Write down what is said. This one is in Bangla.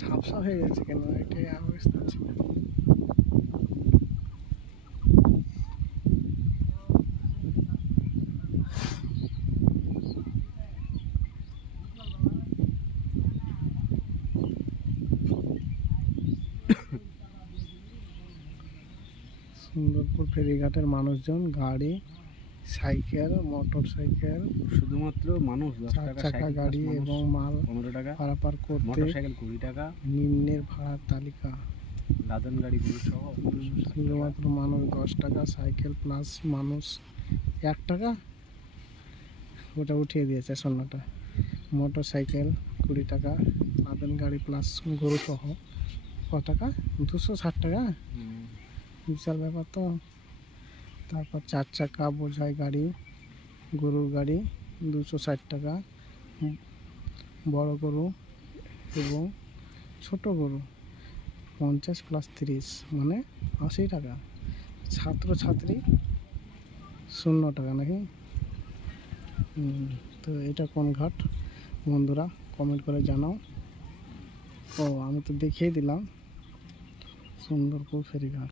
ঝাপসা হয়ে গেছে কেন? এটাই আমি বুঝতে পারছি না। সুন্দরপুর ফেরিঘাটের মানুষজন গাড়ি সাইকেল মোটর সাইকেল শুধুমাত্র মানুষ চার চাকা গাড়ি এবং মাল পনেরো টাকা পারাপার করতে মোটর সাইকেল কুড়ি টাকা নিম্নের ভাড়ার তালিকা। লাদন গাড়ি সহ শুধুমাত্র মানুষ দশ টাকা সাইকেল প্লাস মানুষ এক টাকা? ওটা উঠিয়ে দিয়েছে সোনাটা মোটর সাইকেল কুড়ি টাকা আদান গাড়ি প্লাস গরু সহ ক টাকা? দুশো ষাট টাকা? বিশাল ব্যাপার তো। তারপর চার চাকা বোঝাই গাড়ি, গরুর গাড়ি, দুশো ষাট টাকা বড় গরু এবং ছোট গরু, পঞ্চাশ প্লাস তিরিশ মানে আশি টাকা। ছাত্র ছাত্রী শূন্য টাকা নাকি? তো এটা কোন ঘাট? বন্ধুরা কমেন্ট করে জানাও। ও, আমি তো দেখিয়ে দিলাম। সুন্দরপুর ফেরিঘাট।